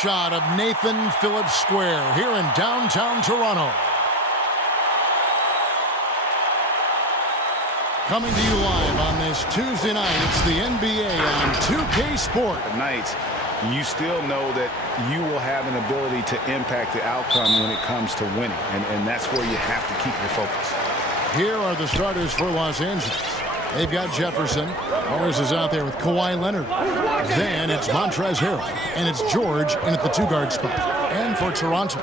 shot of Nathan Phillips Square here in downtown Toronto. Coming to you live on this Tuesday night, it's the NBA on 2K Sport. Nights, you still know that you will have an ability to impact the outcome when it comes to winning, and that's where you have to keep your focus. Here are the starters for Los Angeles. They've got Jefferson. Morris is out there with Kawhi Leonard. Then it's Montrezl Harrell, and it's George in at the two-guard spot. And for Toronto,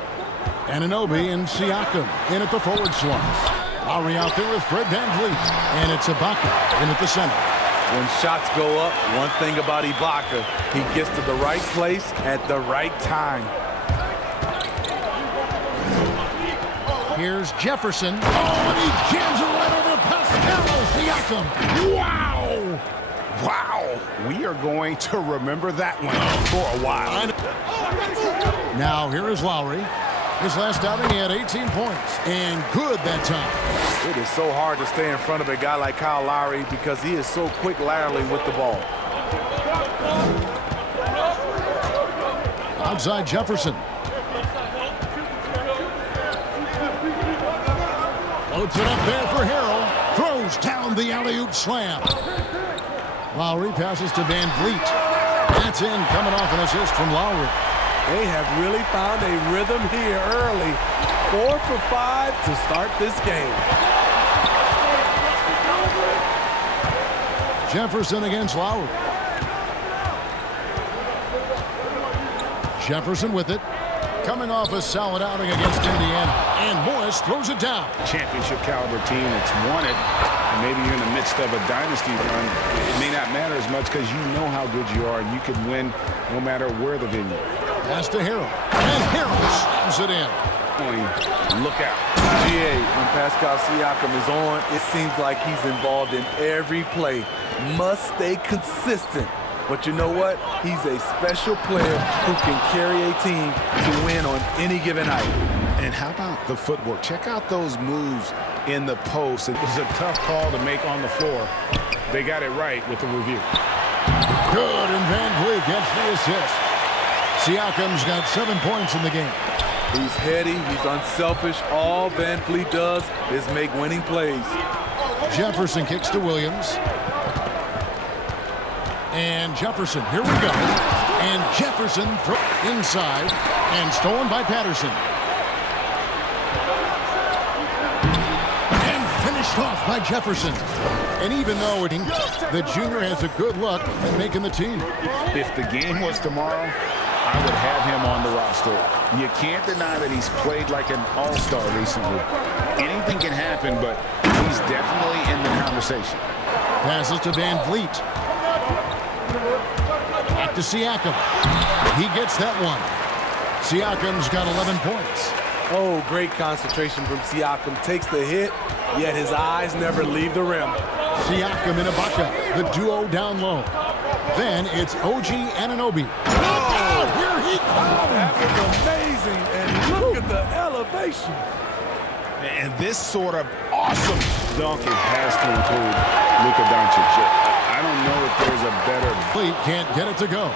Anunoby and Siakam in at the forward slots. Lowry out there with Fred VanVleet, and it's Ibaka in at the center. When shots go up, one thing about Ibaka, he gets to the right place at the right time. Here's Jefferson. Oh, and he jams it right over Pascal Siakam. Wow! Wow! We are going to remember that one for a while. Now here is Lowry. His last outing, he had 18 points, and good that time. It is so hard to stay in front of a guy like Kyle Lowry because he is so quick laterally with the ball. Outside Jefferson. Floats it up there for Harrell. Throws down the alley-oop slam. Lowry passes to VanVleet. That's in, coming off an assist from Lowry. They have really found a rhythm here early. 4 for 5 to start this game. Jefferson against Lowry. Jefferson with it. Coming off a solid outing against Indiana. And Morris throws it down. Championship caliber team that's won it. And maybe you're in the midst of a dynasty run. It may not matter as much because you know how good you are and you can win no matter where the venue. Pass to Harrell. And Harrell slams it in. Look out. GA, when Pascal Siakam is on, it seems like he's involved in every play. Must stay consistent. But you know what? He's a special player who can carry a team to win on any given night. And how about the footwork? Check out those moves in the post. It was a tough call to make on the floor. They got it right with the review. Good, and VanVleet gets the assist. Siakam's got 7 points in the game. He's heady, he's unselfish. All VanVleet does is make winning plays. Jefferson kicks to Williams. And Jefferson, here we go. And Jefferson inside and stolen by Patterson. And finished off by Jefferson. And even though the junior has a good luck at making the team. If the game was tomorrow, I would have him on the roster. You can't deny that he's played like an all-star recently. Anything can happen, but he's definitely in the conversation. Passes to VanVleet. Back to Siakam. He gets that one. Siakam's got 11 points. Oh, great concentration from Siakam. Takes the hit, yet his eyes never leave the rim. Siakam and Ibaka, the duo down low. Then it's OG Anunoby. Oh, here he comes! That was amazing, and look at the elevation. And this sort of awesome dunking has to include Luka Doncic. I don't know if there's a better... Fleet can't get it to go.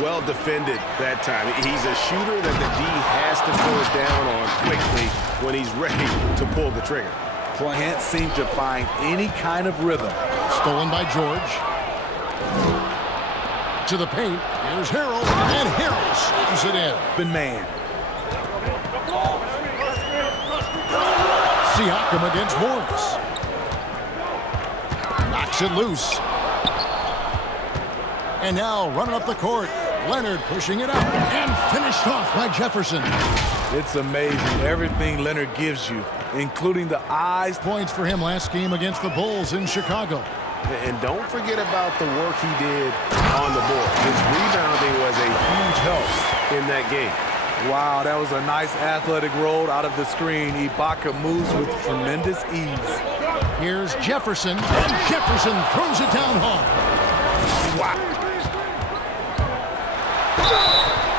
Well defended that time. He's a shooter that the D has to close down on quickly when he's ready to pull the trigger. Can't seem to find any kind of rhythm. Stolen by George. To the paint. Here's Harrell. And Harrell slams it in. Open man. Siakam against Morris. Knocks it loose. And now running up the court. Leonard pushing it up. And finished off by Jefferson. It's amazing everything Leonard gives you, including the eyes. Points for him last game against the Bulls in Chicago. And don't forget about the work he did on the board. His rebounding was a huge help in that game. Wow, that was a nice athletic roll out of the screen. Ibaka moves with tremendous ease. Here's Jefferson, and Jefferson throws it down hard. Wow.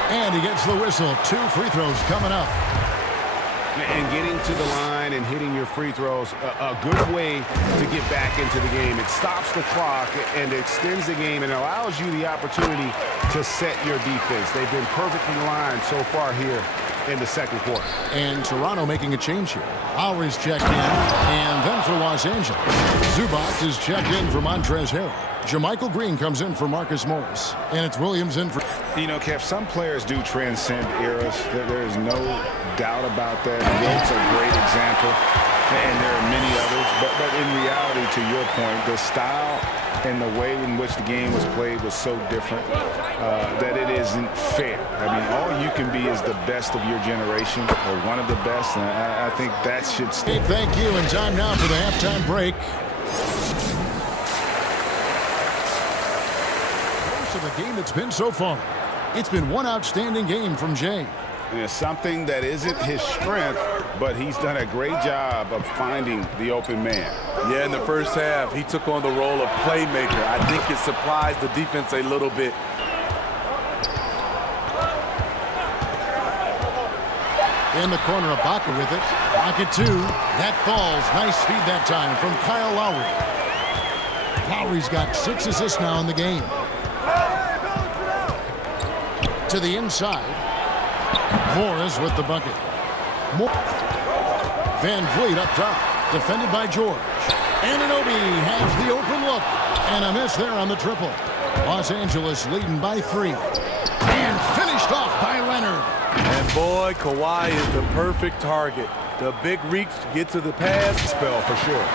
And he gets the whistle. 2 free throws coming up. And getting to the line and hitting your free throws, a good way to get back into the game. It stops the clock and extends the game and allows you the opportunity to set your defense. They've been perfectly lined so far here in the second quarter. And Toronto making a change here. Lowry's checked in, and then for Los Angeles, Zubac is checked in for Montrezl Harrell. Jermichael Green comes in for Marcus Morris, and it's Williams in for... You know, Kev, some players do transcend eras. There is no doubt about that. Wilt's a great example, and there are many others. But in reality, to your point, the style and the way in which the game was played was so different that it isn't fair. I mean, all you can be is the best of your generation, or one of the best, and I think that should stay. Hey, thank you, and time now for the halftime break. Of the game it's been so far. It's been one outstanding game from Jay. And it's something that isn't his strength, but he's done a great job of finding the open man. Yeah, in the first half, he took on the role of playmaker. I think it surprised the defense a little bit. In the corner, Ibaka with it. Pocket two. That falls. Nice feed that time from Kyle Lowry. Lowry's got 6 assists now in the game. To the inside. Morris with the bucket. Van Vliet up top. Defended by George. Anunoby has the open look. And a miss there on the triple. Los Angeles leading by 3. And finished off by Leonard. And boy, Kawhi is the perfect target. The big reach to get to the pass spell for sure.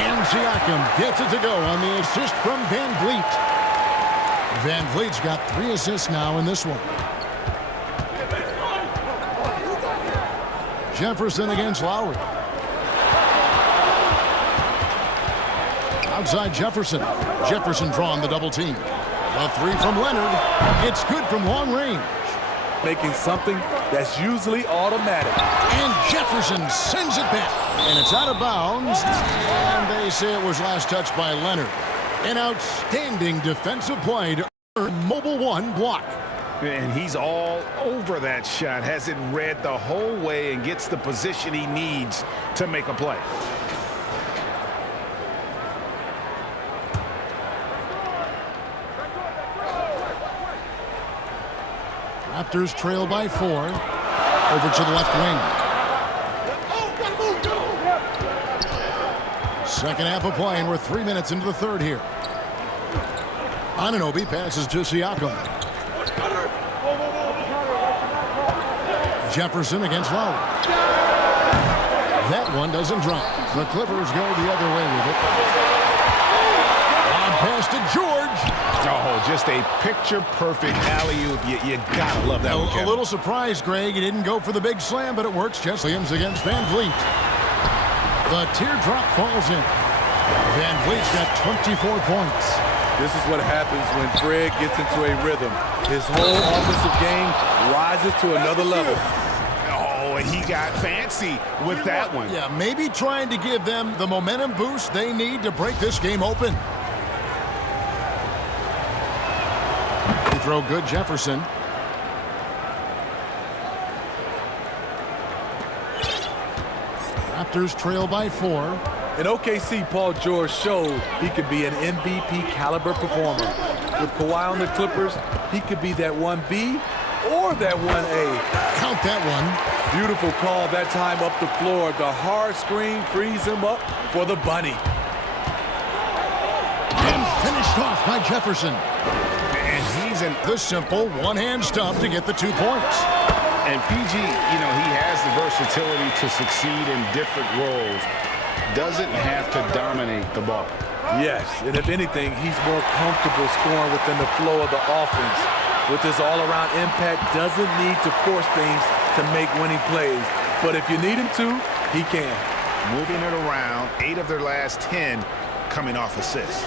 And Siakam gets it to go on the assist from Van Vliet. Van Vliet's got 3 assists now in this one. Jefferson against Lowry. Outside Jefferson. Jefferson drawing the double team. A 3 from Leonard. It's good from long range. Making something that's usually automatic. And Jefferson sends it back. And it's out of bounds. And they say it was last touched by Leonard. An outstanding defensive play to earn Mobile 1 block. And he's all over that shot. Has it read the whole way and gets the position he needs to make a play. Raptors trail by 4. Over to the left wing. Second half of play, and we're 3 minutes into the third here. Anunoby passes to Siakam. Jefferson against Lowry. That one doesn't drop. The Clippers go the other way with it. On pass to George. Oh, just a picture-perfect alley-oop. You gotta love that one, Kevin. A little surprise, Greg. He didn't go for the big slam, but it works. Jesse Williams against Van Vliet. The teardrop falls in. Van Vliet's got 24 points. This is what happens when Fred gets into a rhythm. His whole offensive game rises to another level. Oh, and he got fancy with that one. Yeah, maybe trying to give them the momentum boost they need to break this game open. He throw good, Jefferson. Raptors trail by 4. In OKC, Paul George showed he could be an MVP caliber performer. With Kawhi on the Clippers, he could be that 1B or that 1A. Count that one. Beautiful call that time up the floor. The hard screen frees him up for the bunny. And finished off by Jefferson. And he's in the simple one-hand stop to get the 2 points. And PG, you know, he has the versatility to succeed in different roles. Doesn't have to dominate the ball. Yes, and if anything, he's more comfortable scoring within the flow of the offense. With his all-around impact, doesn't need to force things to make winning plays. But if you need him to, he can. Moving it around, 8 of their last 10 coming off assists.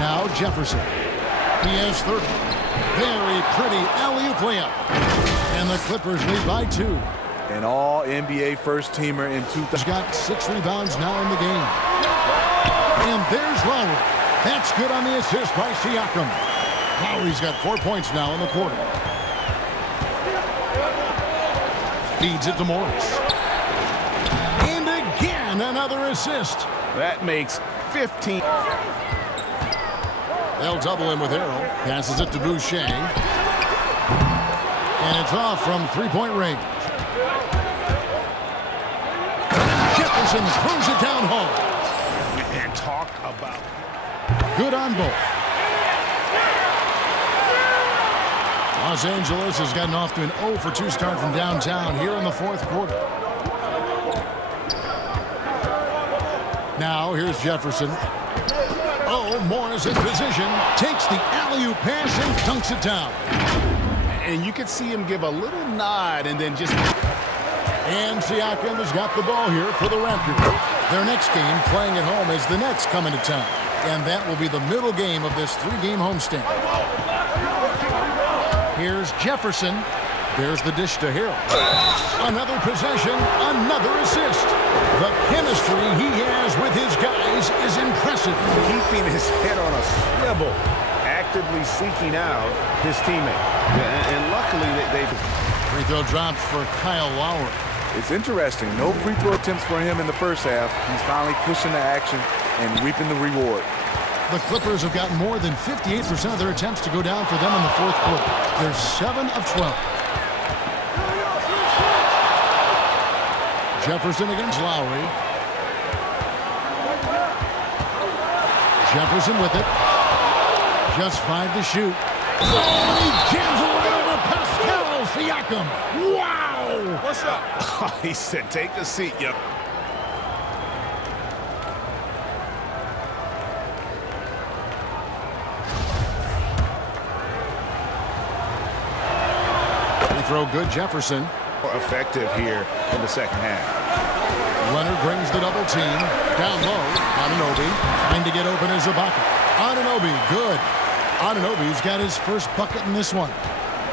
Now Jefferson. He has 30. Very pretty alley-oop layup. And the Clippers lead by 2. An all-NBA first-teamer in 2000. He's got 6 rebounds now in the game. And there's Lowry. That's good on the assist by Siakam. Lowry's got 4 points now in the quarter. Feeds it to Morris. And again, another assist. That makes 15. They'll double him with Harrell. Passes it to Boucher. And it's off from three-point range. Jefferson throws it down home. And talk about Good on both. Los Angeles has gotten off to an 0 for 2 start from downtown here in the fourth quarter. Now here's Jefferson. Oh, Morris in position. Takes the alley-oop pass and dunks it down. and you could see him give a little nod and then just... And Siakam has got the ball here for the Raptors. Their next game playing at home as the Nets come into town. And that will be the middle game of this 3-game homestand. Here's Jefferson. There's the dish to Harrell. Another possession, another assist. The chemistry he has with his guys is impressive. Keeping his head on a swivel, actively seeking out his teammate. And luckily, they've... Free throw drops for Kyle Lowry. It's interesting. No free throw attempts for him in the first half. He's finally pushing the action and reaping the reward. The Clippers have gotten more than 58% of their attempts to go down for them in the fourth quarter. They're 7 of 12. Jefferson against Lowry. Jefferson with it. Just 5 to shoot. Oh, he jams it right over Pascal Siakam. Wow! What's up? He said, take a seat, yep. Free throw good, Jefferson. Effective here in the second half. Leonard brings the double team. Down low, Anunoby trying to get open as Ibaka. Anunoby, good. Anunoby's got his first bucket in this one.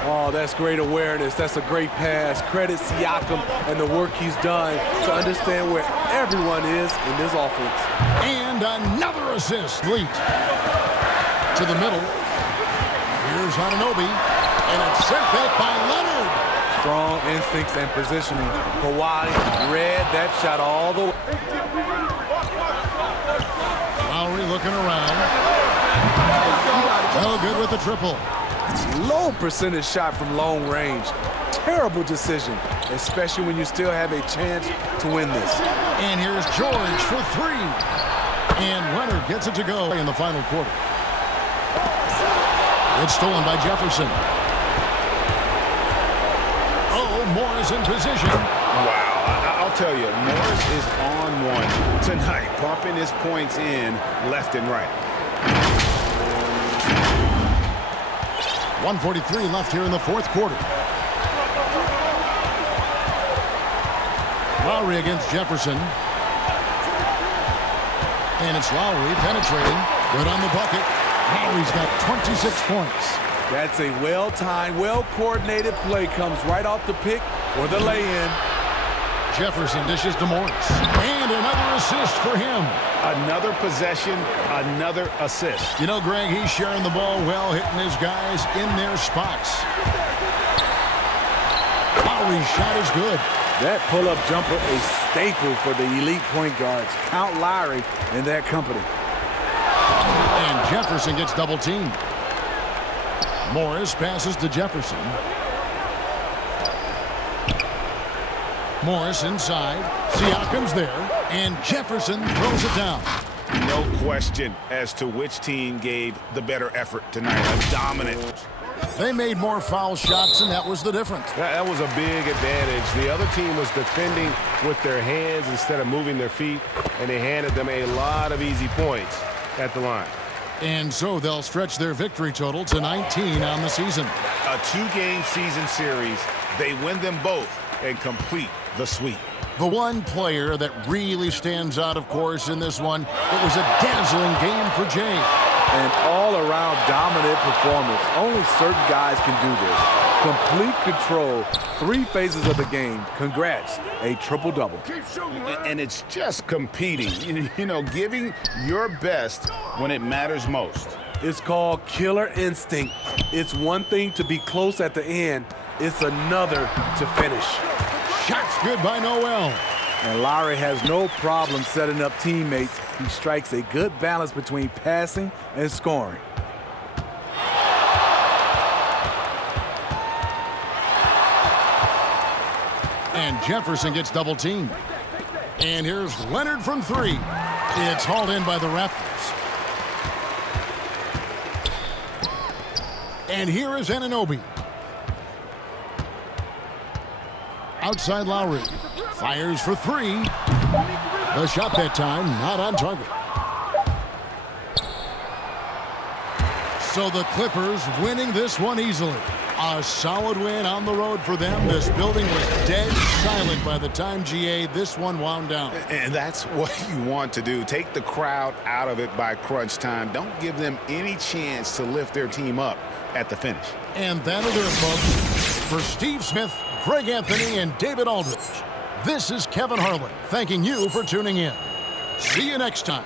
Oh, that's great awareness. That's a great pass. Credit Siakam and the work he's done to understand where everyone is in this offense. And another assist. Leet to the middle. Here's Anunoby. And it's sent back by Leonard. Strong instincts and positioning. Kawhi read that shot all the way. Lowry looking around. Oh, good with the triple. Low percentage shot from long range. Terrible decision, especially when you still have a chance to win this. And here's George for 3. And Leonard gets it to go in the final quarter. It's stolen by Jefferson. Oh, Morris in position. Wow, I'll tell you, Morris is on one tonight, pumping his points in left and right. 1:43 left here in the fourth quarter. Lowry against Jefferson. And it's Lowry penetrating. Good on the bucket. Lowry's got 26 points. That's a well-timed, well-coordinated play. Comes right off the pick or the lay-in. Jefferson dishes to Morris. And another assist for him. Another possession, another assist. You know, Greg, he's sharing the ball well, hitting his guys in their spots. Lowry's shot is good. That pull-up jumper, a staple for the elite point guards. Count Lowry in that company. And Jefferson gets double-teamed. Morris passes to Jefferson. Morris inside. Siakam's there. And Jefferson throws it down. No question as to which team gave the better effort tonight. A dominant. They made more foul shots, and that was the difference. That was a big advantage. The other team was defending with their hands instead of moving their feet, and they handed them a lot of easy points at the line. And so they'll stretch their victory total to 19 on the season. A 2-game season series. They win them both and complete the sweep. The one player that really stands out, of course, in this one, it was a dazzling game for Jay. An all-around dominant performance. Only certain guys can do this. Complete control, 3 phases of the game. Congrats, a triple-double. And it's just competing, you know, giving your best when it matters most. It's called killer instinct. It's one thing to be close at the end. It's another to finish. Shot's good by Noel. And Lowry has no problem setting up teammates. He strikes a good balance between passing and scoring. And Jefferson gets double teamed. And here's Leonard from three. It's hauled in by the Raptors. And here is Anunoby. Outside Lowry. Fires for three. The shot that time not on target. So the Clippers winning this one easily. A solid win on the road for them. This building was dead silent by the time, GA, this one wound down. And that's what you want to do. Take the crowd out of it by crunch time. Don't give them any chance to lift their team up at the finish. And that'll do it, folks. For Steve Smith, Greg Anthony, and David Aldridge, this is Kevin Harlan thanking you for tuning in. See you next time.